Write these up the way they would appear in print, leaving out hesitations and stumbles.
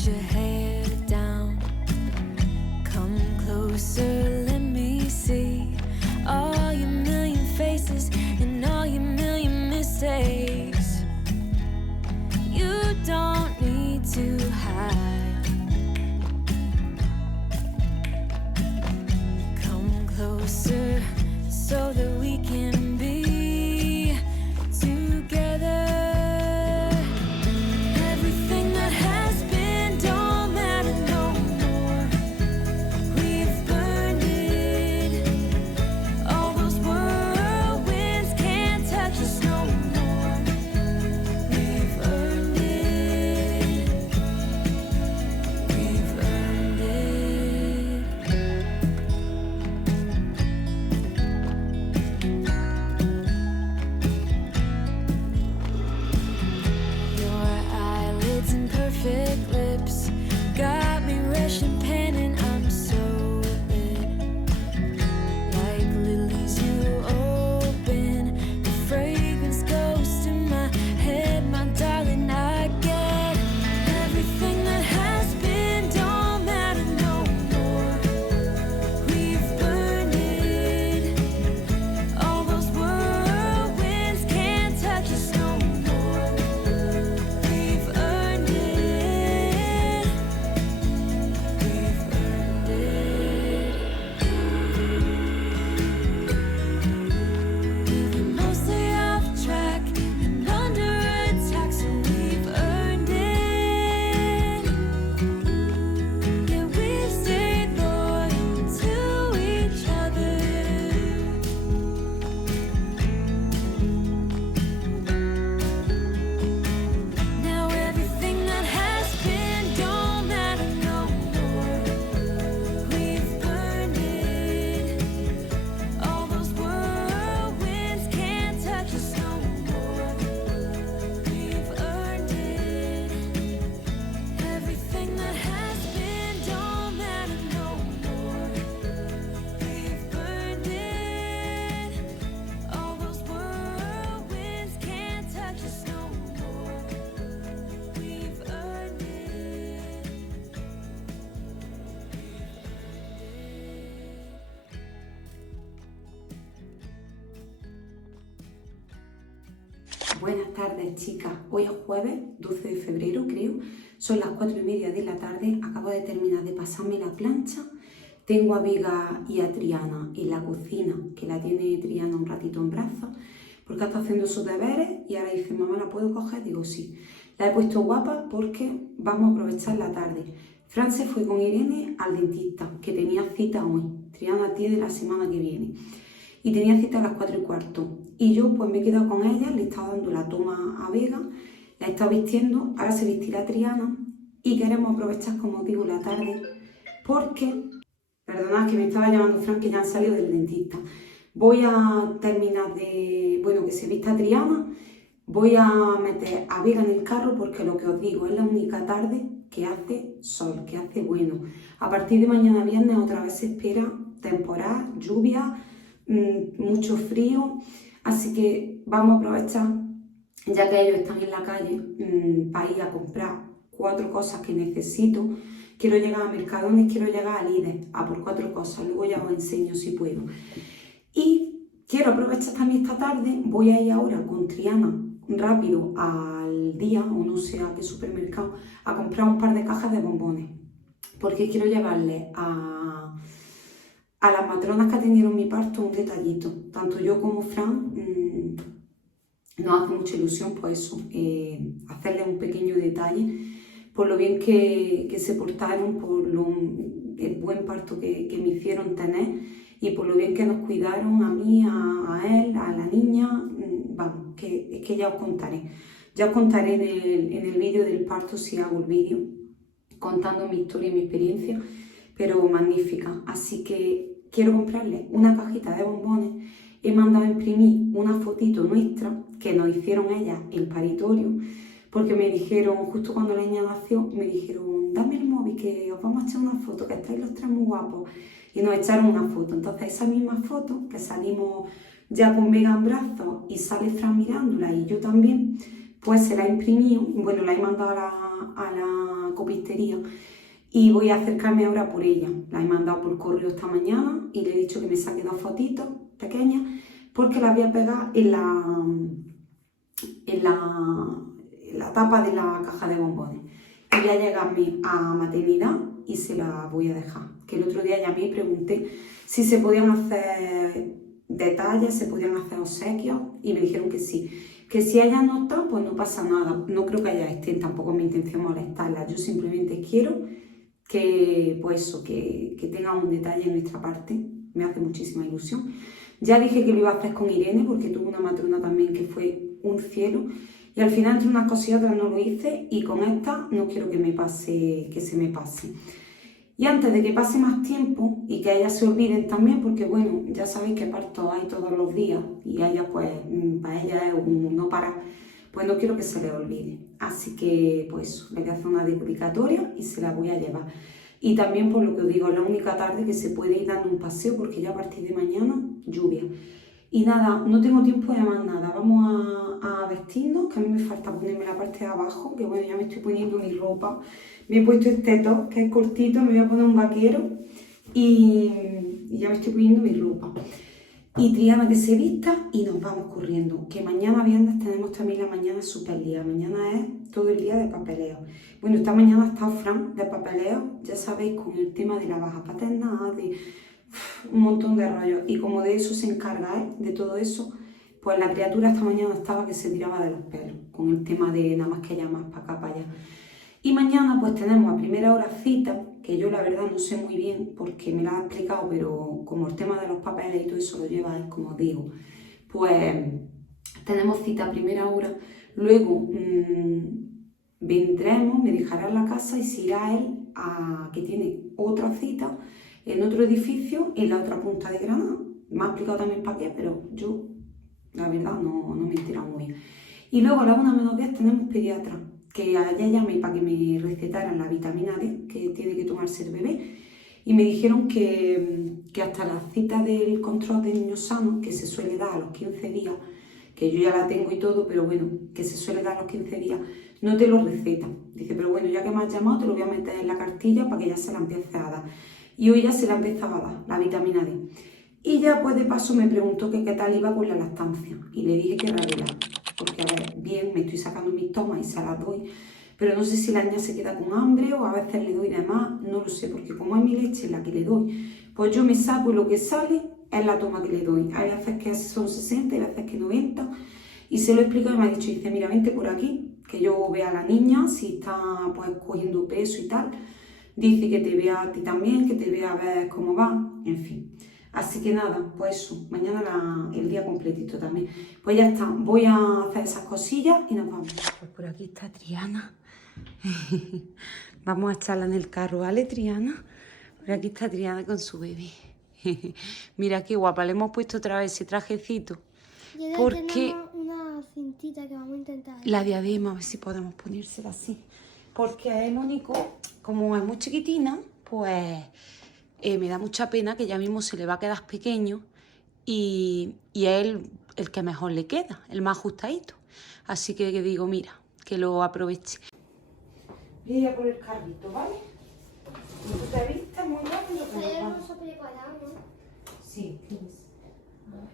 put your head down. Come closer, let me see all your million faces and all your million mistakes. You don't need to hide. Come closer so that we can be together. Everything that has been don't matter no more. We've burned it. All those whirlwinds can't touch us no more. We've earned it. We've earned it. Your eyelids and perfect lips got me rushing, panting. I'm so lit, like lilies you open. The fragrance goes to my head, my darling. I get everything that has been don't matter no more. We've burned it. All those whirlwinds can't touch us no more. We've earned it. We've earned it. We've been mostly off track and under attack, so we've earned it. Yeah, we've stayed loyal to each other. Now everything that has been don't matter no more. We've burned it. All those whirlwinds can't touch us no more. We've earned it. Everything that has been don't matter no more. We've burned it. All those whirlwinds can't touch us no more. We've earned it. Buenas tardes, chicas. Hoy es jueves 12 de febrero, creo. Son las 4:30 de la tarde. Acabo de terminar de pasarme la plancha. Tengo a Vega y a Triana en la cocina, que la tiene Triana un ratito en brazos, porque está haciendo sus deberes y ahora dice, mamá, ¿la puedo coger? Digo, sí. La he puesto guapa porque vamos a aprovechar la tarde. Fran se fue con Irene al dentista, que tenía cita hoy. Triana tiene la semana que viene. Y tenía cita a las 4:15. Y yo pues me he quedado con ella, le he estado dando la toma a Vega, la he estado vistiendo, ahora se vestirá Triana y queremos aprovechar, como digo, la tarde porque, perdonad que me estaba llamando Fran, que ya han salido del dentista. Voy a terminar de, bueno, que se vista Triana, voy a meter a Vega en el carro porque lo que os digo, es la única tarde que hace sol, que hace bueno. A partir de mañana viernes otra vez se espera temporal, lluvia, mucho frío, así que vamos a aprovechar, ya que ellos están en la calle, para ir a comprar 4 cosas que necesito. Quiero llegar a Mercadones, quiero llegar a Lidl, a por 4 cosas, luego ya os enseño si puedo. Y quiero aprovechar también esta tarde, voy a ir ahora con Triana rápido al Día, o no sé a qué supermercado, a comprar un par de cajas de bombones, porque quiero llevarle a las matronas que atendieron mi parto un detallito. Tanto yo como Fran nos hace mucha ilusión, pues eso, hacerles un pequeño detalle por lo bien que se portaron, por el buen parto que me hicieron tener y por lo bien que nos cuidaron a mí, a él, a la niña. Vamos, es que ya os contaré. Ya os contaré en el vídeo del parto, si hago el vídeo, contando mi historia y mi experiencia, pero magnífica. Así que quiero comprarle una cajita de bombones. He mandado a imprimir una fotito nuestra que nos hicieron ellas en paritorio, porque me dijeron, justo cuando la niña nació, me dijeron, dame el móvil que os vamos a echar una foto, que estáis los 3 muy guapos. Y nos echaron una foto. Entonces esa misma foto, que salimos ya con Vega en brazos y sale Fran mirándola y yo también, pues se la he imprimido, bueno, la he mandado a la copistería y voy a acercarme ahora por ella. La he mandado por correo esta mañana y le he dicho que me saque 2 fotitos pequeñas porque las voy a pegar en la tapa de la caja de bombones. Y voy a llegarme a maternidad y se la voy a dejar. Que el otro día llamé y pregunté si se podían hacer detalles, se podían hacer obsequios y me dijeron que sí. Que si ellas no están, pues no pasa nada. No creo que ellas estén, tampoco es mi intención molestarlas. Yo simplemente quiero que, pues eso, que tengan un detalle en nuestra parte. Me hace muchísima ilusión. Ya dije que lo iba a hacer con Irene porque tuvo una matrona también que fue un cielo. Y al final, entre unas cosas y otras, no lo hice y con esta no quiero que se me pase. Y antes de que pase más tiempo y que ellas se olviden también, porque bueno, ya sabéis que parto hay todos los días y ellas pues, para ellas es un no parar, pues no quiero que se les olvide. Así que pues le voy a hacer una dedicatoria y se la voy a llevar. Y también por lo que os digo, es la única tarde que se puede ir dando un paseo porque ya a partir de mañana lluvia. Y nada, no tengo tiempo de más nada, vamos a vestirnos, que a mí me falta ponerme la parte de abajo, que bueno, ya me estoy poniendo mi ropa. Me he puesto este top, que es cortito, me voy a poner un vaquero y ya me estoy poniendo mi ropa. Y Triana que se vista y nos vamos corriendo, que mañana viernes tenemos también la mañana súper día, mañana es todo el día de papeleo. Bueno, esta mañana ha estado Fran de papeleo, ya sabéis, con el tema de la baja paternal, de un montón de rollos, y como de eso se encarga, de todo eso, pues la criatura esta mañana estaba que se tiraba de los pelos, con el tema de nada más que llamas para acá, para allá. Y mañana pues tenemos a primera hora cita, que yo la verdad no sé muy bien porque me la ha explicado, pero como el tema de los papeles y todo eso lo lleva él, como os digo, pues tenemos cita a primera hora, luego vendremos, me dejará en la casa y se irá él que tiene otra cita en otro edificio en la otra punta de Granada. Me ha explicado también para qué, pero yo la verdad no me he enterado muy bien. Y luego a la 1:10 tenemos pediatra, que ayer llamé para que me recetaran la vitamina D que tiene que tomarse el bebé y me dijeron que hasta la cita del control de niños sanos, que se suele dar a los 15 días, que yo ya la tengo y todo, pero bueno, que se suele dar a los 15 días, no te lo recetan. Dice, pero bueno, ya que me has llamado, te lo voy a meter en la cartilla para que ya se la empiece a dar. Y hoy ya se la empezaba a dar, la vitamina D. Y ya pues de paso me preguntó que qué tal iba con la lactancia y le dije que regular, porque a ver, bien, me estoy sacando mis tomas y se las doy, pero no sé si la niña se queda con hambre o a veces le doy de más, no lo sé, porque como es mi leche la que le doy, pues yo me saco y lo que sale es la toma que le doy. Hay veces que son 60, hay veces que 90, y se lo explico y me ha dicho, dice, mira, vente por aquí, que yo vea a la niña, si está pues cogiendo peso y tal, dice que te vea a ti también, que te vea a ver cómo va, en fin. Así que nada, pues eso, mañana el día completito también. Pues ya está, voy a hacer esas cosillas y nos vamos. Pues por aquí está Triana. Vamos a echarla en el carro, ¿vale, Triana? Por aquí está Triana con su bebé. Mira qué guapa, le hemos puesto otra vez ese trajecito. Porque una cintita que vamos a intentar. la diadema, a ver si podemos ponérsela así. Porque es el único, como es muy chiquitina, pues me da mucha pena que ya mismo se le va a quedar pequeño y es el que mejor le queda, el más ajustadito. Así que digo, mira, que lo aproveche. Voy a por el carrito, ¿vale? ¿Tú te viste muy rápido? Esta ya vamos a preparar, ¿no? Sí, tienes. A ver.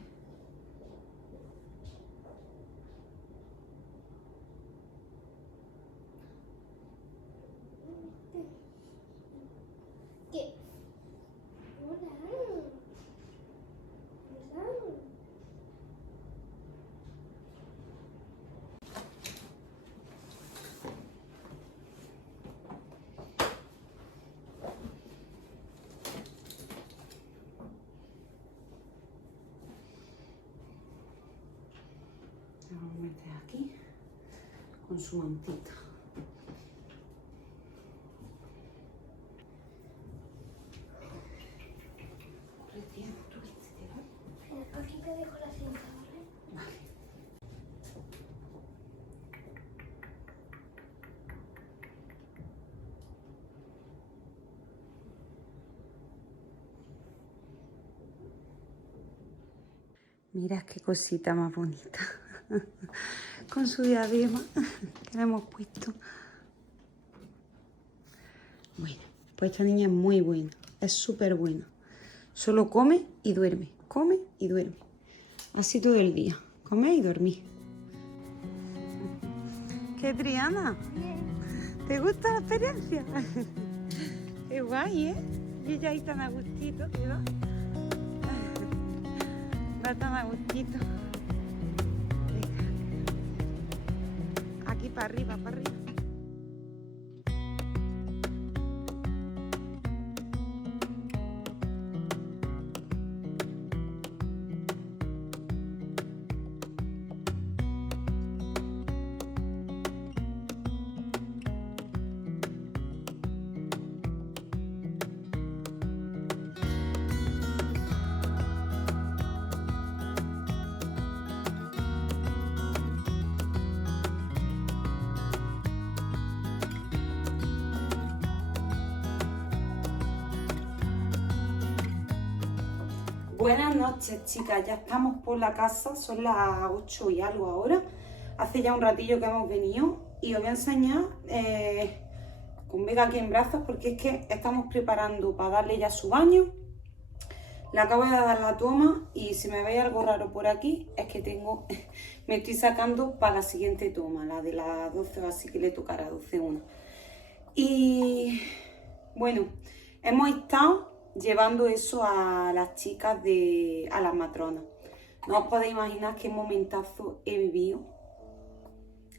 ¿Qué? Hola. Hola. La vamos a meter aquí con su mantita. Aquí te dejo la cinta, ¿vale? Vale. Mirad qué cosita más bonita. con su diadema que le hemos puesto. Bueno, pues esta niña es muy buena, es súper buena. Solo come y duerme, come y duerme. Así todo el día, comer y dormir. ¿Qué, Triana? ¿Te gusta la experiencia? Qué guay, ¿eh? Y ella ahí tan a gustito, ¿verdad? Va tan a gustito. Venga. Aquí para arriba, para arriba. Buenas noches, chicas, ya estamos por la casa, son las 8 y algo ahora. Hace ya un ratillo que hemos venido y os voy a enseñar con Vega aquí en brazos porque es que estamos preparando para darle ya su baño. Le acabo de dar la toma y si me veis algo raro por aquí es que me estoy sacando para la siguiente toma, la de las 12, así que le tocará 12:01. Y bueno, hemos estado llevando eso a las chicas, a las matronas. No os podéis imaginar qué momentazo he vivido.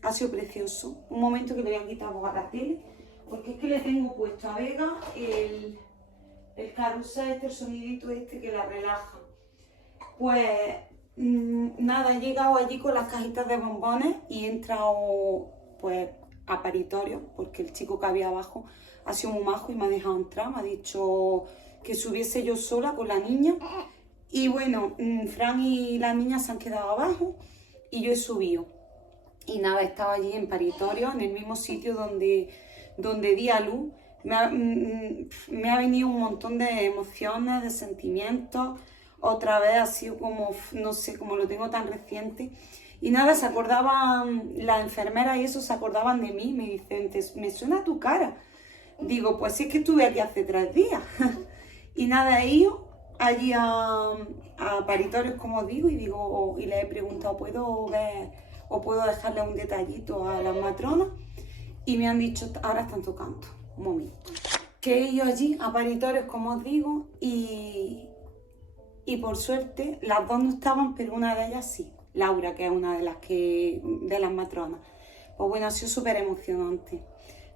Ha sido precioso. Un momento que le voy a quitar a la tele, porque es que le tengo puesto a Vega el carrusel, el sonidito que la relaja. Pues nada, he llegado allí con las cajitas de bombones y he entrado pues a paritorio, porque el chico que había abajo ha sido muy majo y me ha dejado entrar, me ha dicho que subiese yo sola con la niña. Y bueno, Fran y la niña se han quedado abajo y yo he subido. Y nada, estaba allí en paritorio, en el mismo sitio donde di a luz. Me ha venido un montón de emociones, de sentimientos. Otra vez ha sido como, no sé, como lo tengo tan reciente. Y nada, se acordaban, las enfermeras y eso se acordaban de mí. Me dicen, me suena tu cara. Digo, pues sí, es que estuve aquí hace 3 días. Y nada, he ido allí a paritorios, como digo, y le he preguntado, ¿puedo ver o puedo dejarle un detallito a las matronas? Y me han dicho, ahora están tocando, un momento. Que he ido allí a paritorios, como os digo, y por suerte las dos no estaban, pero una de ellas sí, Laura, que es una de las matronas. Pues bueno, ha sido súper emocionante.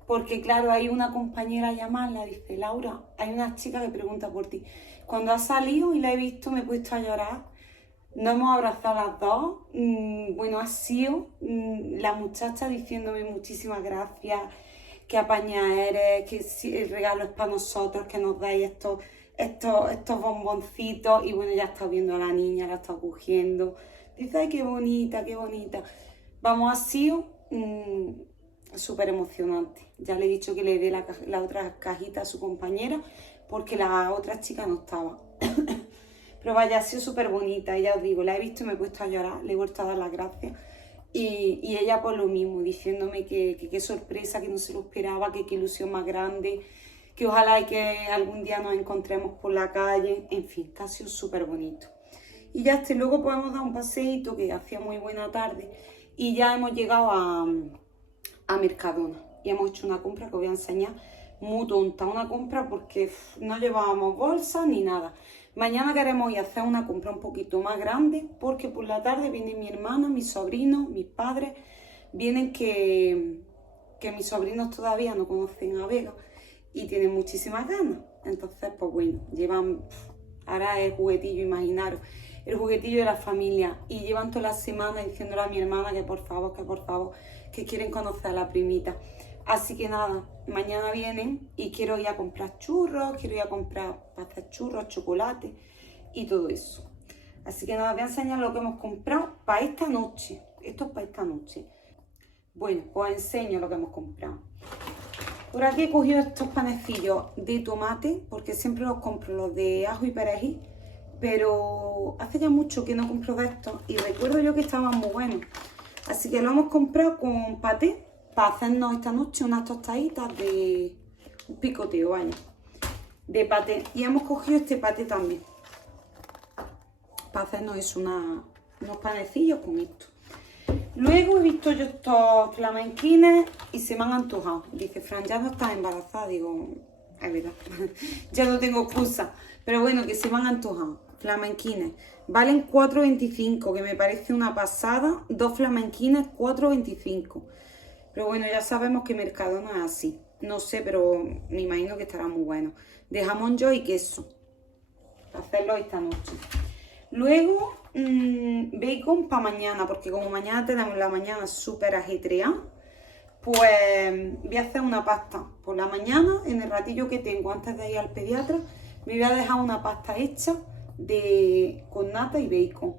Porque claro, hay una compañera llamada, dice, Laura, hay una chica que pregunta por ti. Cuando ha salido y la he visto, me he puesto a llorar. Nos hemos abrazado las dos. Bueno, ha sido la muchacha diciéndome muchísimas gracias, que apaña eres, que el regalo es para nosotros, que nos dais estos bomboncitos. Y bueno, ya está viendo a la niña, la está cogiendo. Dice, ay, qué bonita, qué bonita. Vamos, ha sido súper emocionante. Ya le he dicho que le dé la otra cajita a su compañera porque la otra chica no estaba. Pero vaya, ha sido súper bonita. Ya os digo, la he visto y me he puesto a llorar, le he vuelto a dar las gracias. Y ella por lo mismo, diciéndome que qué sorpresa, que no se lo esperaba, que qué ilusión más grande, que ojalá y que algún día nos encontremos por la calle. En fin, que ha sido súper bonito. Y ya luego podemos dar un paseíto, que hacía muy buena tarde. Y ya hemos llegado a Mercadona y hemos hecho una compra que os voy a enseñar, muy tonta, una compra porque no llevábamos bolsas ni nada. Mañana queremos ir a hacer una compra un poquito más grande porque por la tarde viene mi hermana, mis sobrinos, mis padres, vienen que mis sobrinos todavía no conocen a Vega y tienen muchísimas ganas. Entonces, pues bueno, llevan, ahora el juguetillo, imaginaros, el juguetillo de la familia y llevan toda la semana diciéndole a mi hermana que por favor, que quieren conocer a la primita. Así que nada, mañana vienen y quiero ir a comprar churros, quiero ir a comprar para hacer churros, chocolate y todo eso. Así que nada, voy a enseñar lo que hemos comprado para esta noche. Esto es para esta noche. Bueno, pues enseño lo que hemos comprado. Por aquí he cogido estos panecillos de tomate, porque siempre los compro, los de ajo y perejil, pero hace ya mucho que no compro de estos y recuerdo yo que estaban muy buenos. Así que lo hemos comprado con paté para hacernos esta noche unas tostaditas de un picoteo, vaya, de paté. Y hemos cogido este paté también para hacernos eso, unos panecillos con esto. Luego he visto yo estos flamenquines y se me han antojado. Dice, Fran, ya no estás embarazada. Digo, es verdad, ya no tengo excusa. Pero bueno, que se me han antojado. Flamenquines. Valen 4,25, que me parece una pasada. 2 flamenquines, 4,25. Pero bueno, ya sabemos que Mercadona es así. No sé, pero me imagino que estará muy bueno. De jamón york y queso. Para hacerlo esta noche. Luego, bacon para mañana, porque como mañana tenemos la mañana súper ajetreada, pues voy a hacer una pasta por la mañana, en el ratillo que tengo antes de ir al pediatra, me voy a dejar una pasta hecha con nata y bacon.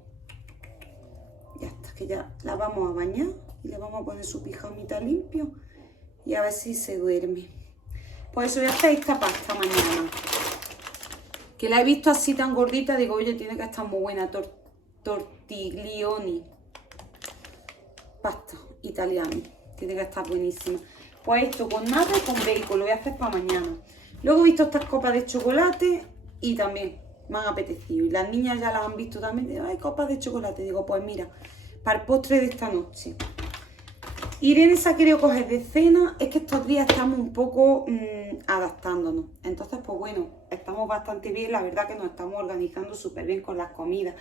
Ya está, que ya la vamos a bañar y le vamos a poner su pijamita limpio y a ver si se duerme. Pues eso, voy a hacer esta pasta mañana. Que la he visto así tan gordita, digo, oye, tiene que estar muy buena. Tortiglioni. Pasta italiana. Tiene que estar buenísima. Pues esto con nata y con bacon, lo voy a hacer para mañana. Luego he visto estas copas de chocolate y también me han apetecido. Y las niñas ya las han visto también. Digo, ay, copas de chocolate. Digo, pues mira, para el postre de esta noche. Irene se ha querido coger de cena, es que estos días estamos un poco adaptándonos. Entonces, pues bueno, estamos bastante bien, la verdad que nos estamos organizando súper bien con las comidas.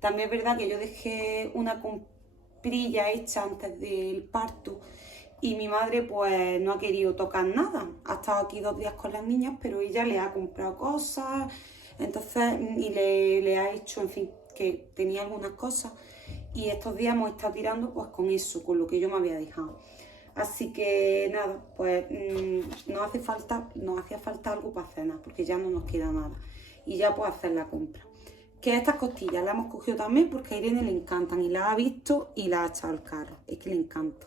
También es verdad que yo dejé una comprilla hecha antes del parto y mi madre pues no ha querido tocar nada. Ha estado aquí 2 días con las niñas, pero ella le ha comprado cosas, entonces, y le ha hecho, en fin, que tenía algunas cosas. Y estos días hemos estado tirando pues con eso, con lo que yo me había dejado. Así que nada, pues nos hacía falta algo para cenar, porque ya no nos queda nada. Y ya pues hacer la compra. Que estas costillas las hemos cogido también porque a Irene le encantan. Y las ha visto y las ha echado al carro. Es que le encantan.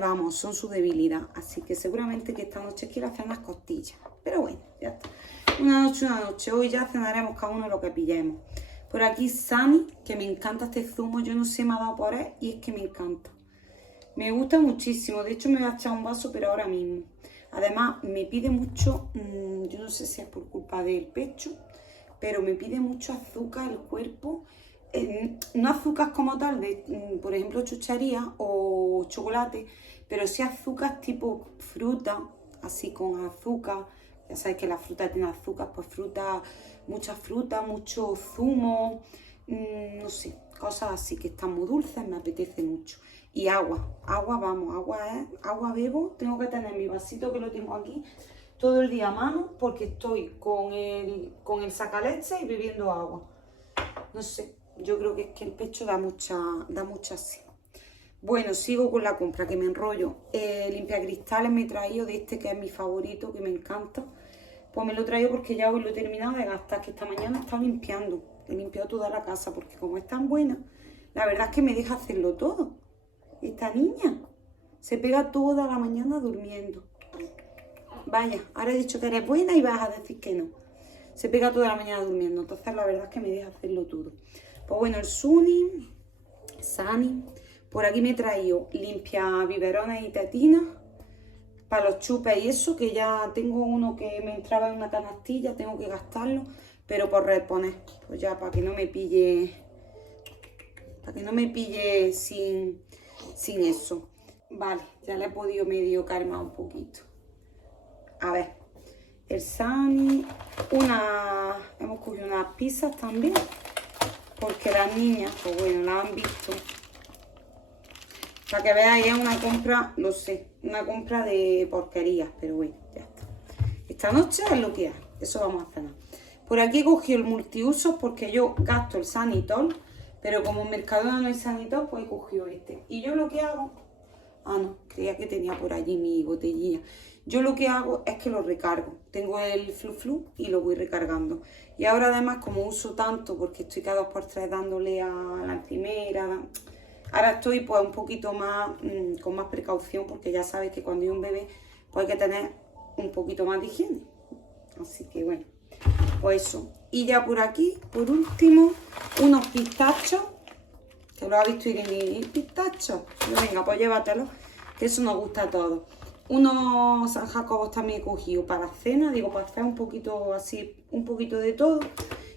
Vamos, son su debilidad. Así que seguramente que esta noche quiero hacer unas costillas. Pero bueno, ya está. Una noche. Hoy ya cenaremos cada uno lo que pillemos. Por aquí Sani, que me encanta este zumo, yo no sé, me ha dado por él y es que me encanta. Me gusta muchísimo, de hecho me voy a echar un vaso, pero ahora mismo. Además, me pide mucho, yo no sé si es por culpa del pecho, pero me pide mucho azúcar el cuerpo. No azúcar como tal, por ejemplo chuchería o chocolate, pero sí azúcar tipo fruta, así con azúcar. Ya sabéis que la fruta tiene azúcar, pues mucha fruta, mucho zumo, no sé, cosas así que están muy dulces, me apetece mucho. Y agua, vamos, agua bebo, tengo que tener mi vasito que lo tengo aquí todo el día a mano porque estoy con el sacaleche y bebiendo agua. No sé, yo creo que es que el pecho da mucha sed. Bueno, sigo con la compra, que me enrollo. Limpiacristales me he traído de este que es mi favorito, que me encanta. Pues me lo he traído porque ya hoy lo he terminado de gastar, que esta mañana he estado limpiando. He limpiado toda la casa porque como es tan buena, la verdad es que me deja hacerlo todo. Esta niña se pega toda la mañana durmiendo. Vaya, ahora he dicho que eres buena y vas a decir que no. Se pega toda la mañana durmiendo, entonces la verdad es que me deja hacerlo todo. Pues bueno, el Sani. Por aquí me he traído limpia biberones y tetinas para los chupes y eso, que ya tengo uno que me entraba en una canastilla, tengo que gastarlo, pero por reponer, pues ya para que no me pille sin eso. Vale, ya le he podido medio calmar un poquito. A ver, el Sani, hemos cogido unas pizzas también, porque las niñas, pues bueno, las han visto. Para que veáis, es una compra, lo sé, una compra de porquerías, pero bueno, ya está. Esta noche es lo que hay, eso vamos a cenar. Por aquí he cogido el multiusos porque yo gasto el Sanitol, pero como en Mercadona no hay Sanitol, pues he cogido este. Y yo lo que hago, no, creía que tenía por allí mi botellilla. Yo lo que hago es que lo recargo. Tengo el flu y lo voy recargando. Y ahora además, como uso tanto, porque estoy cada 2 por 3 dándole a la encimera, ahora estoy pues un poquito más, con más precaución, porque ya sabéis que cuando hay un bebé, pues hay que tener un poquito más de higiene. Así que bueno, pues eso. Y ya por aquí, por último, unos pistachos, que lo ha visto Irene, ¿y pistacho? Y venga, pues llévatelo, que eso nos gusta a todos. Unos San Jacobos también he cogido para cena, digo, para hacer un poquito así, un poquito de todo,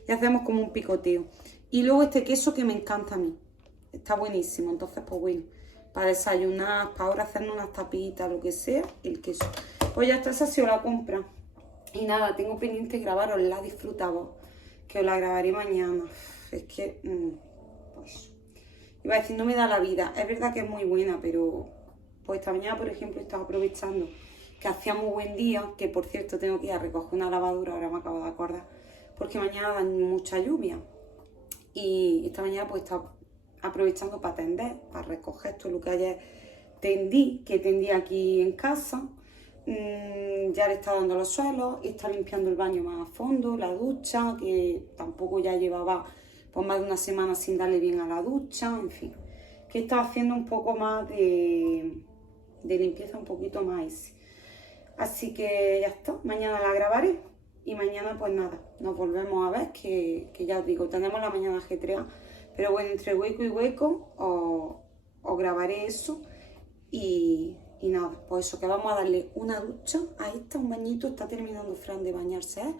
y hacemos como un picoteo. Y luego este queso que me encanta a mí, está buenísimo, entonces pues bueno, para desayunar, para ahora hacernos unas tapitas, lo que sea, el queso. Pues ya está, esa ha sido la compra. Y nada, tengo pendiente grabaros la disfrutamos, que os la grabaré mañana. Es que, pues, iba a decir, no me da la vida. Es verdad que es muy buena, pero pues esta mañana, por ejemplo, estaba aprovechando que hacía muy buen día, que por cierto tengo que ir a recoger una lavadora, ahora me acabo de acordar, porque mañana dan mucha lluvia. Y esta mañana pues estaba aprovechando para tender, para recoger todo lo que ayer tendí, que tendí aquí en casa. Ya le está dando los suelos, está limpiando el baño más a fondo, la ducha, que tampoco ya llevaba pues más de una semana sin darle bien a la ducha, en fin, que está haciendo un poco más de limpieza, un poquito más easy. Así que ya está, mañana la grabaré y mañana pues nada, nos volvemos a ver, que ya os digo, tenemos la mañana ajetreada, pero bueno, entre hueco y hueco os grabaré eso y nada, pues eso, que vamos a darle una ducha a esta, un bañito, está terminando Fran de bañarse, ¿eh?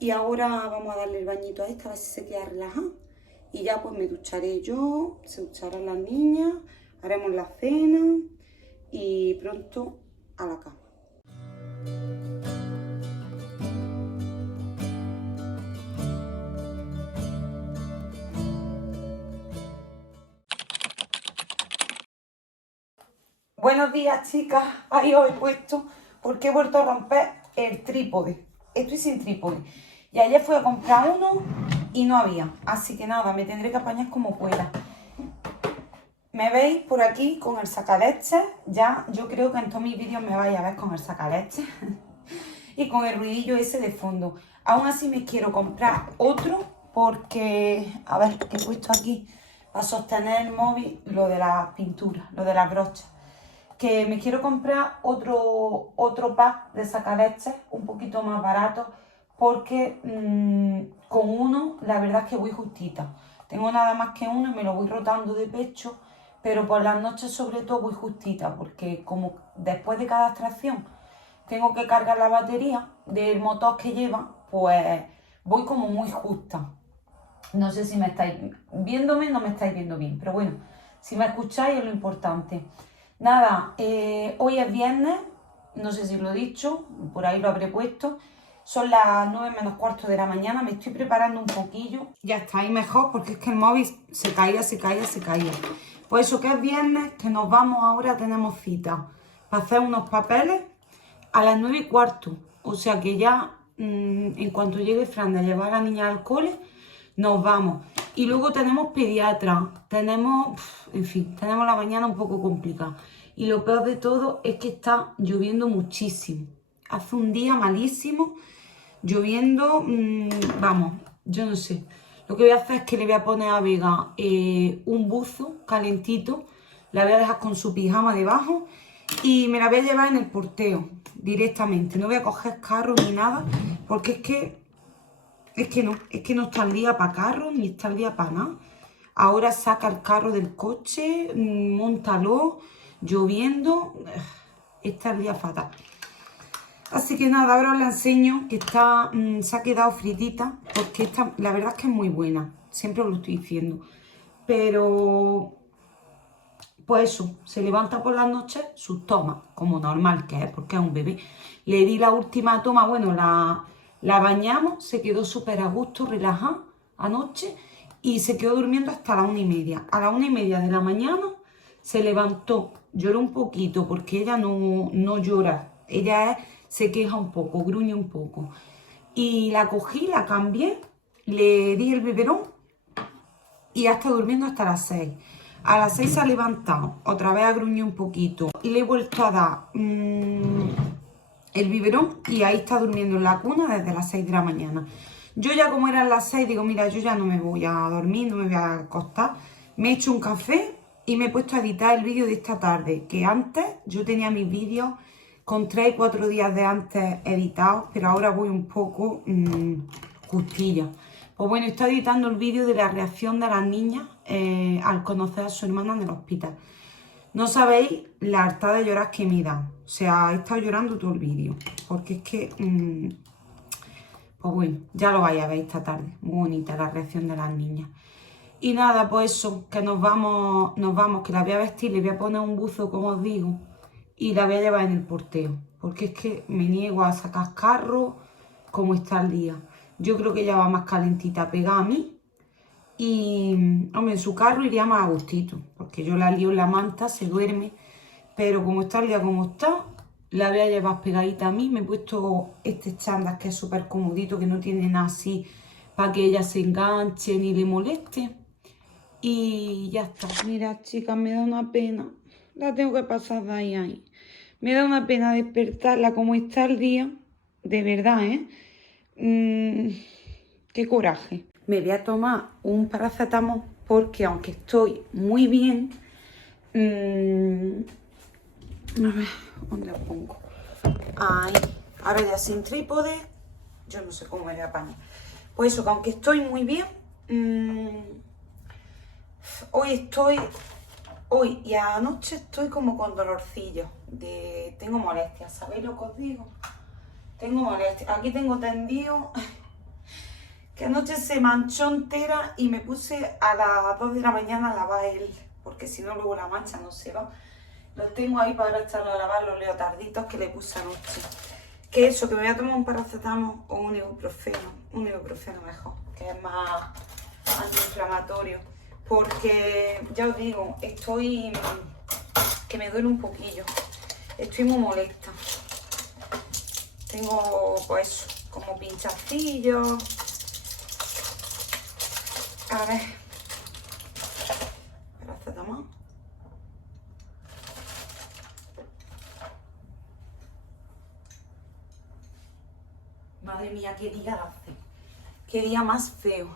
Y ahora vamos a darle el bañito a esta, a ver si se queda relajada. Y ya pues me ducharé yo, se ducharán las niñas, haremos la cena y pronto a la cama. Buenos días, chicas. Ahí os he puesto porque he vuelto a romper el trípode. Estoy sin trípode. Y ayer fui a comprar uno y no había. Así que nada, me tendré que apañar como pueda. Me veis por aquí con el sacaleches. Ya yo creo que en todos mis vídeos me vais a ver con el sacaleches. Y con el ruidillo ese de fondo. Aún así me quiero comprar otro porque, a ver, he puesto aquí para sostener el móvil lo de las pinturas, lo de las brochas. Que me quiero comprar otro pack de sacaleches un poquito más barato porque con uno la verdad es que voy justita. Tengo nada más que uno y me lo voy rotando de pecho, pero por las noches sobre todo voy justita porque como después de cada extracción tengo que cargar la batería del motor que lleva, pues voy como muy justa. No sé si me estáis viéndome, no me estáis viendo bien, pero bueno, si me escucháis es lo importante. Nada, hoy es viernes, no sé si lo he dicho, por ahí lo habré puesto. Son las 9 menos cuarto de la mañana, me estoy preparando un poquillo. Ya está ahí mejor porque es que el móvil se caía. Pues eso que es viernes, que nos vamos ahora, tenemos cita para hacer unos papeles a las 9 y cuarto. O sea que ya en cuanto llegue Fran de llevar a la niña al cole, nos vamos. Y luego tenemos pediatra, tenemos la mañana un poco complicada. Y lo peor de todo es que está lloviendo muchísimo. Hace un día malísimo, lloviendo, vamos, yo no sé. Lo que voy a hacer es que le voy a poner a Vega un buzo calentito, la voy a dejar con su pijama debajo y me la voy a llevar en el porteo directamente. No voy a coger carro ni nada, porque es que no está el día para carro ni está el día para nada. Ahora saca el carro del coche, móntalo, lloviendo, está el día fatal. Así que nada, ahora os la enseño, que está, se ha quedado fritita, porque esta, la verdad es que es muy buena, siempre os lo estoy diciendo. Pero, pues eso, se levanta por las noches sus tomas, como normal que es, porque es un bebé. Le di la última toma, bueno, la bañamos, se quedó súper a gusto, relajada anoche y se quedó durmiendo hasta las 1:30. A las 1:30 de la mañana se levantó, lloró un poquito porque ella no llora, ella se queja un poco, gruñe un poco. Y la cogí, la cambié, le di el biberón y ya está durmiendo hasta las 6. A las 6 se ha levantado, otra vez ha gruñido un poquito y le he vuelto a dar el biberón y ahí está durmiendo en la cuna desde las 6 de la mañana. Yo ya como eran las 6 digo, mira, yo ya no me voy a dormir, no me voy a acostar. Me he hecho un café y me he puesto a editar el vídeo de esta tarde, que antes yo tenía mis vídeos con 3 y 4 días de antes editados, pero ahora voy un poco justilla. Pues bueno, estoy editando el vídeo de la reacción de las niñas al conocer a su hermana en el hospital. No sabéis la hartada de llorar que me da. O sea, he estado llorando todo el vídeo. Porque es que... pues bueno, ya lo vais a ver esta tarde. Muy bonita la reacción de las niñas. Y nada, pues eso, que nos vamos, que la voy a vestir, le voy a poner un buzo, como os digo, y la voy a llevar en el porteo. Porque es que me niego a sacar carro como está el día. Yo creo que ella va más calentita pegada a mí. Y, hombre, en su carro iría más a gustito, porque yo la lío en la manta, se duerme. Pero como está el día como está, la voy a llevar pegadita a mí. Me he puesto este chándal que es súper comodito, que no tiene nada así para que ella se enganche ni le moleste. Y ya está. Mira, chicas, me da una pena. La tengo que pasar de ahí a ahí. Me da una pena despertarla como está el día. De verdad, ¿eh? Qué coraje. Me voy a tomar un paracetamol porque aunque estoy muy bien... a ver, ¿dónde lo pongo? Ahí. Ahora ya sin trípode. Yo no sé cómo me voy a apañar. Pues eso, que aunque estoy muy bien... Hoy y anoche estoy como con dolorcillo. Tengo molestias, ¿sabéis lo que os digo? Tengo molestias. Aquí tengo tendido... que anoche se manchó entera y me puse a las 2 de la mañana a lavar él, porque si no luego la mancha no se va. Los tengo ahí para echarlo a lavar, los leotarditos que le puse anoche. Que eso, que me voy a tomar un paracetamol o un ibuprofeno mejor, que es más antiinflamatorio. Porque, ya os digo, estoy... que me duele un poquillo. Estoy muy molesta. Tengo, pues eso, como pinchacillos. A ver. Paracetamol. Madre mía, qué día hace. Qué día más feo.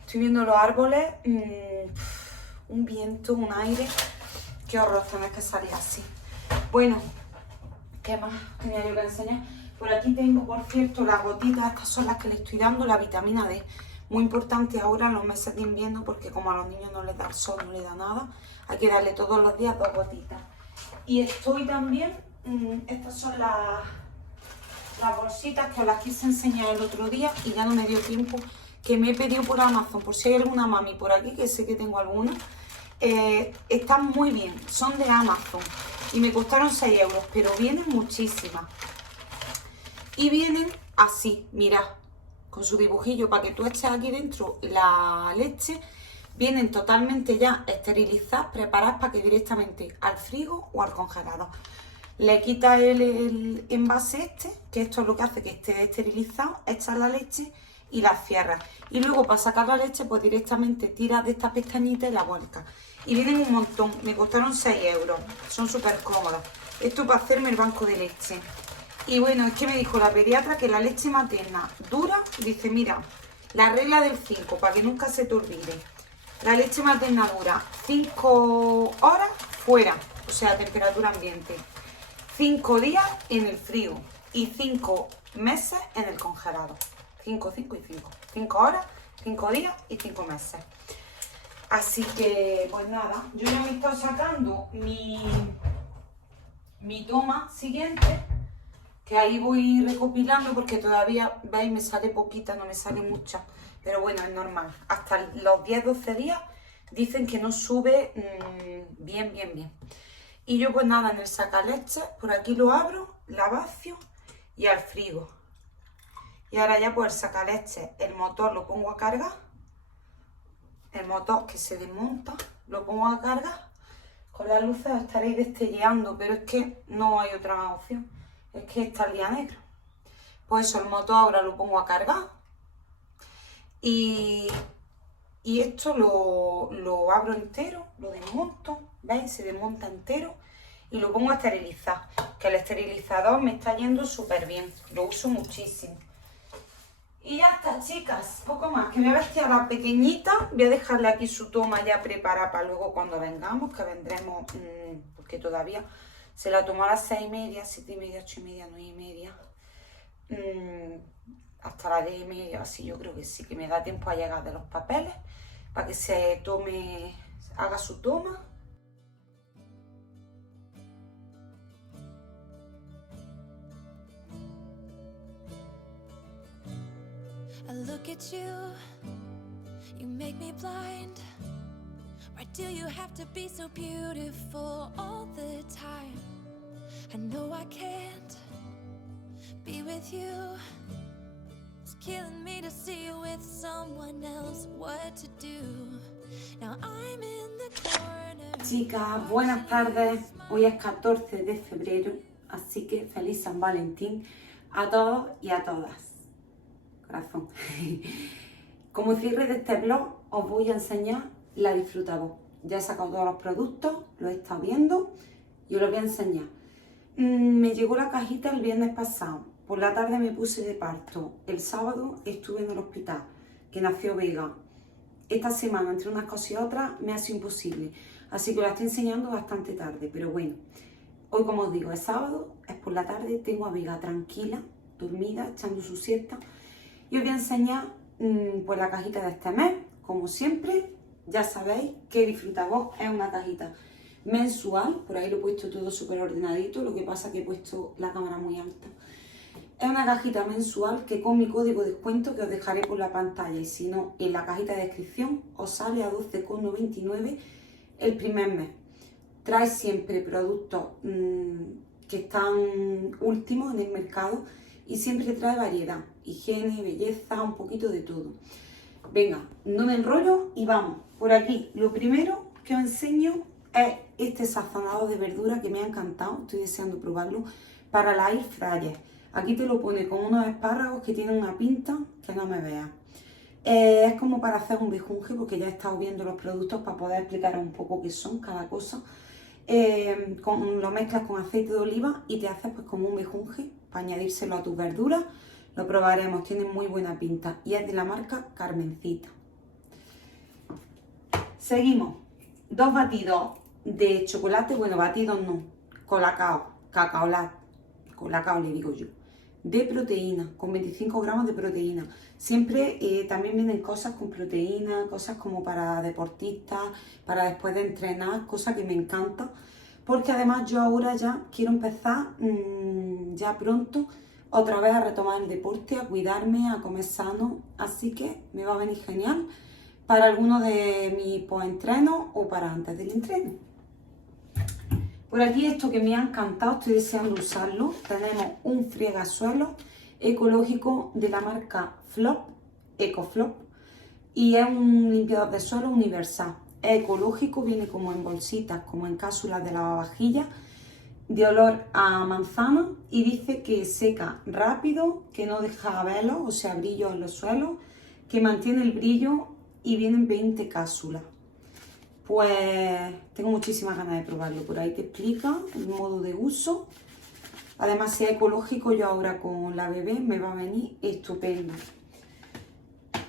Estoy viendo los árboles. Un viento, un aire. Qué horror tener que salir así. Bueno, ¿qué más tenía yo que enseñar? Por aquí tengo, por cierto, las gotitas. Estas son las que le estoy dando, la vitamina D. Muy importante ahora en los meses de invierno porque como a los niños no les da el sol, no les da nada, hay que darle todos los días 2 gotitas. Y estoy también, estas son las bolsitas que os las quise enseñar el otro día y ya no me dio tiempo, que me he pedido por Amazon, por si hay alguna mami por aquí, que sé que tengo alguna. Están muy bien, son de Amazon y me costaron 6 euros, pero vienen muchísimas. Y vienen así, mirad, con su dibujillo para que tú eches aquí dentro la leche. Vienen totalmente ya esterilizadas, preparadas para que directamente al frigo o al congelador. Le quitas el envase este, que esto es lo que hace que esté esterilizado, echas la leche y la cierras. Y luego para sacar la leche, pues directamente tiras de estas pestañitas y la vuelcas. Y vienen un montón, me costaron 6 euros, son súper cómodas. Esto para hacerme el banco de leche. Y bueno, es que me dijo la pediatra que la leche materna dura, dice, mira, la regla del 5, para que nunca se te olvide. La leche materna dura 5 horas fuera, o sea, a temperatura ambiente. 5 días en el frío y 5 meses en el congelador. 5, 5 y 5. 5 horas, 5 días y 5 meses. Así que, pues nada, yo ya me he estado sacando mi toma siguiente, que ahí voy recopilando porque todavía, veis, me sale poquita, no me sale mucha. Pero bueno, es normal. Hasta los 10-12 días dicen que no sube bien. Y yo pues nada, en el sacaleche, por aquí lo abro, la vacío y al frigo. Y ahora ya pues el sacaleche, el motor lo pongo a cargar. El motor que se desmonta, lo pongo a cargar. Con las luces os estaréis destelleando, pero es que no hay otra opción. Es que está el día negro. Pues eso, el motor ahora lo pongo a cargar. Y esto lo abro entero, lo desmonto, ¿veis? Se desmonta entero y lo pongo a esterilizar. Que el esterilizador me está yendo súper bien, lo uso muchísimo. Y ya está, chicas, poco más. Que me voy a vestir a la pequeñita, voy a dejarle aquí su toma ya preparada para luego cuando vengamos, que vendremos, porque todavía se la tomó a las 6:30, 7:30, 8:30, 9:30. hasta la de medio, así yo creo que sí, que me da tiempo a llegar de los papeles para que se tome, haga su toma. I look at you, you make me blind. Why do you have to be so beautiful all the time? I know I can't be with you. It's killing me to see you with someone else. What to do? Now I'm in the corner. Chicas, buenas tardes. Hoy es 14 de febrero, así que feliz San Valentín a todos y a todas. Corazón. Como cierre de este vlog os voy a enseñar la Disfrutavoz. Ya he sacado todos los productos, los he estado viendo y os los voy a enseñar. Me llegó la cajita el viernes pasado. Por la tarde me puse de parto. El sábado estuve en el hospital, que nació Vega. Esta semana, entre unas cosas y otras, me ha sido imposible. Así que la estoy enseñando bastante tarde. Pero bueno, hoy como os digo, es sábado, es por la tarde, tengo a Vega tranquila, dormida, echando su siesta. Y os voy a enseñar pues la cajita de este mes. Como siempre, ya sabéis que Disfrutavoz es una cajita mensual. Por ahí lo he puesto todo súper ordenadito, lo que pasa es que he puesto la cámara muy alta. Es una cajita mensual que con mi código de descuento, que os dejaré por la pantalla y si no en la cajita de descripción, os sale a 12,99 el primer mes. Trae siempre productos que están últimos en el mercado y siempre trae variedad, higiene, belleza, un poquito de todo. Venga, no me enrollo y vamos. Por aquí, lo primero que os enseño es este sazonado de verdura que me ha encantado, estoy deseando probarlo, para la air fryer. Aquí te lo pone con unos espárragos que tienen una pinta que no me veas. Es como para hacer un bejunje, porque ya he estado viendo los productos para poder explicar un poco qué son cada cosa. Lo mezclas con aceite de oliva y te haces pues como un bejunje para añadírselo a tus verduras. Lo probaremos, tiene muy buena pinta y es de la marca Carmencita. Seguimos, dos batidos de chocolate, bueno, batidos no, colacao, cacaolat, colacao le digo yo, de proteína, con 25 gramos de proteína. Siempre también vienen cosas con proteína, cosas como para deportistas, para después de entrenar, cosa que me encanta, porque además yo ahora ya quiero empezar ya pronto otra vez a retomar el deporte, a cuidarme, a comer sano, así que me va a venir genial para alguno de mis post-entrenos o para antes del entreno. Por aquí esto que me ha encantado, estoy deseando usarlo. Tenemos un fregasuelo ecológico de la marca Flop, EcoFlop, y es un limpiador de suelo universal. Es ecológico, viene como en bolsitas, como en cápsulas de lavavajillas, de olor a manzana y dice que seca rápido, que no deja velos, o sea, brillos en los suelos, que mantiene el brillo y vienen 20 cápsulas. Pues tengo muchísimas ganas de probarlo. Por ahí te explica el modo de uso. Además, si es ecológico, yo ahora con la bebé me va a venir estupendo.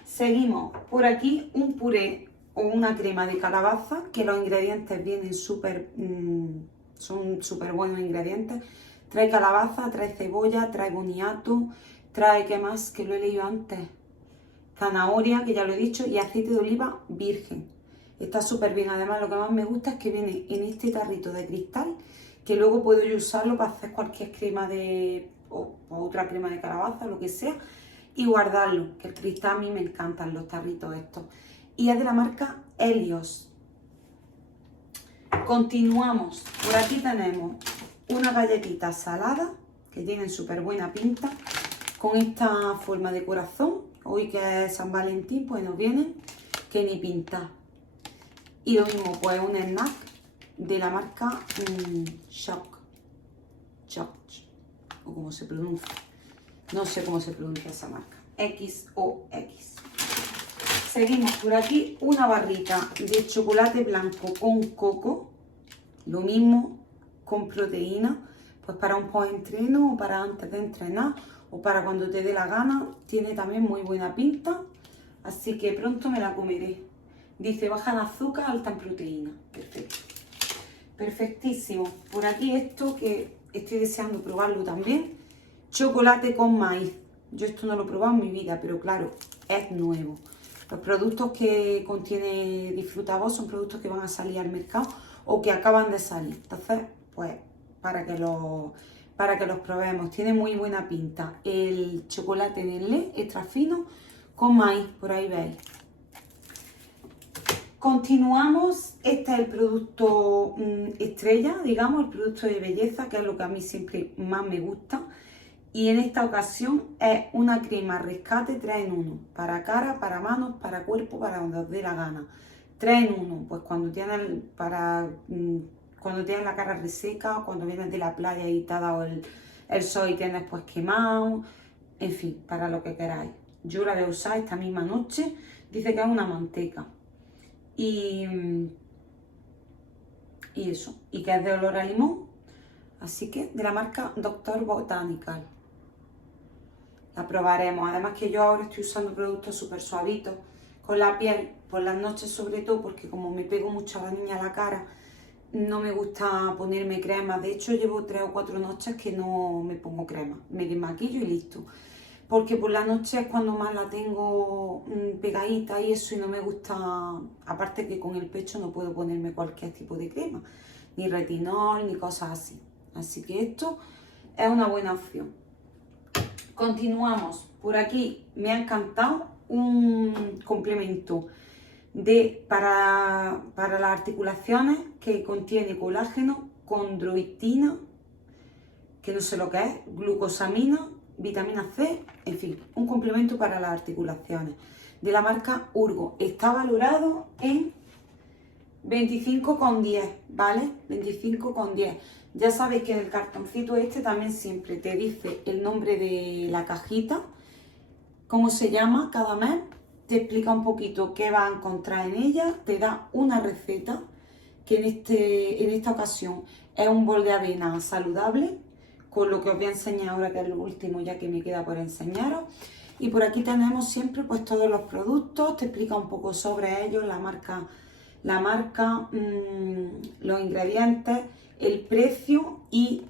Seguimos. Por aquí un puré o una crema de calabaza, que los ingredientes vienen son súper buenos ingredientes. Trae calabaza, trae cebolla, trae boniato, trae, ¿qué más? Que lo he leído antes. Zanahoria, que ya lo he dicho, y aceite de oliva virgen. Está súper bien. Además, lo que más me gusta es que viene en este tarrito de cristal, que luego puedo yo usarlo para hacer cualquier crema o otra crema de calabaza, lo que sea, y guardarlo, que el cristal a mí me encantan los tarritos estos. Y es de la marca Helios. Continuamos. Por aquí tenemos una galletita salada, que tienen súper buena pinta, con esta forma de corazón. Hoy que es San Valentín, pues nos vienen que ni pintar. Y lo mismo, pues un snack de la marca Shock, o como se pronuncia. No sé cómo se pronuncia esa marca. XOX. Seguimos por aquí, una barrita de chocolate blanco con coco. Lo mismo, con proteína. Pues para un post-entreno o para antes de entrenar o para cuando te dé la gana. Tiene también muy buena pinta. Así que pronto me la comeré. Dice baja en azúcar, alta en proteína. Perfecto. Perfectísimo. Por aquí esto que estoy deseando probarlo también. Chocolate con maíz. Yo esto no lo he probado en mi vida, pero claro, es nuevo. Los productos que contiene Disfrutavoz son productos que van a salir al mercado o que acaban de salir. Entonces, pues, para que los probemos. Tiene muy buena pinta. El chocolate Nestlé extra fino con maíz, por ahí veis. Continuamos. Este es el producto estrella, digamos, el producto de belleza, que es lo que a mí siempre más me gusta. Y en esta ocasión es una crema rescate 3 en 1, para cara, para manos, para cuerpo, para donde os dé la gana. 3 en 1, pues cuando tienes la cara reseca, cuando vienes de la playa y te ha dado el sol y tienes pues quemado, en fin, para lo que queráis. Yo la voy a usar esta misma noche, dice que es una manteca. Y eso, y que es de olor a limón, así que de la marca Dr. Botanical. La probaremos, además que yo ahora estoy usando productos súper suavitos con la piel, por las noches sobre todo, porque como me pego mucho a la niña a la cara, no me gusta ponerme crema. De hecho llevo 3 o 4 noches que no me pongo crema, me desmaquillo y listo. Porque por la noche es cuando más la tengo pegadita y eso, y no me gusta, aparte que con el pecho no puedo ponerme cualquier tipo de crema, ni retinol, ni cosas así. Así que esto es una buena opción. Continuamos. Por aquí me ha encantado un complemento para las articulaciones que contiene colágeno, condroitina, que no sé lo que es, glucosamina, vitamina C, en fin, un complemento para las articulaciones de la marca Urgo. Está valorado en 25,10, ¿vale? 25,10. Ya sabéis que en el cartoncito este también siempre te dice el nombre de la cajita, cómo se llama cada mes, te explica un poquito qué vas a encontrar en ella, te da una receta que en esta ocasión es un bol de avena saludable, con lo que os voy a enseñar ahora, que es lo último ya que me queda por enseñaros. Y por aquí tenemos siempre pues todos los productos, te explica un poco sobre ellos, la marca, los ingredientes, el precio y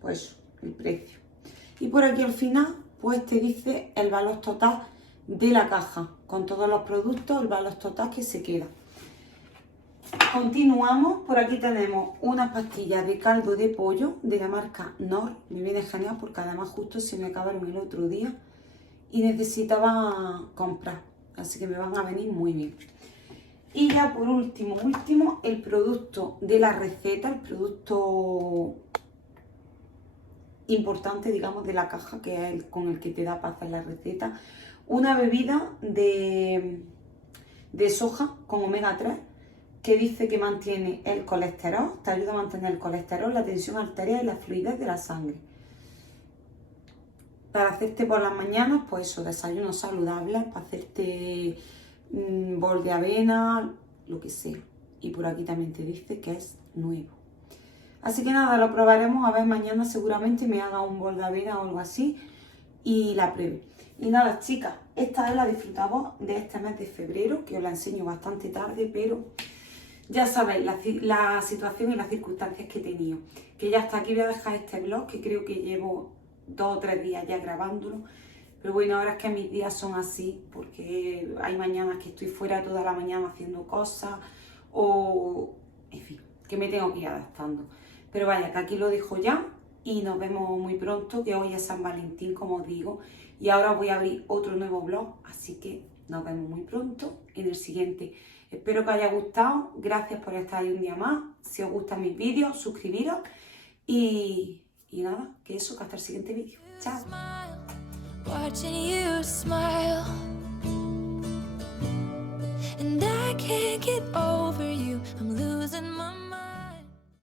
pues el precio. Y por aquí al final pues te dice el valor total de la caja, con todos los productos, el valor total que se queda. Continuamos, por aquí tenemos unas pastillas de caldo de pollo de la marca Nor. Me viene genial porque además justo se me acabaron el otro día y necesitaba comprar, así que me van a venir muy bien. Y ya por último, el producto de la receta, el producto importante, digamos, de la caja, que es con el que te da para hacer la receta, una bebida de soja con omega 3, que dice que mantiene el colesterol, te ayuda a mantener el colesterol, la tensión arterial y la fluidez de la sangre. Para hacerte por las mañanas, pues eso, desayunos saludables, para hacerte bol de avena, lo que sea. Y por aquí también te dice que es nuevo. Así que nada, lo probaremos, a ver, mañana seguramente me haga un bol de avena o algo así y la pruebe. Y nada, chicas, esta es la Disfrutavoz de este mes de febrero, que os la enseño bastante tarde, pero ya sabéis la situación y las circunstancias que he tenido. Que ya hasta aquí voy a dejar este vlog, que creo que llevo 2 o 3 días ya grabándolo. Pero bueno, ahora es que mis días son así, porque hay mañanas que estoy fuera toda la mañana haciendo cosas, o en fin, que me tengo que ir adaptando. Pero vaya, que aquí lo dejo ya y nos vemos muy pronto, que hoy es San Valentín, como os digo. Y ahora voy a abrir otro nuevo vlog, así que nos vemos muy pronto en el siguiente. Espero que os haya gustado, gracias por estar ahí un día más. Si os gustan mis vídeos, suscribiros y nada, que eso, que hasta el siguiente vídeo. Chao. Watching you smile, and I can't get over you. I'm losing my mind.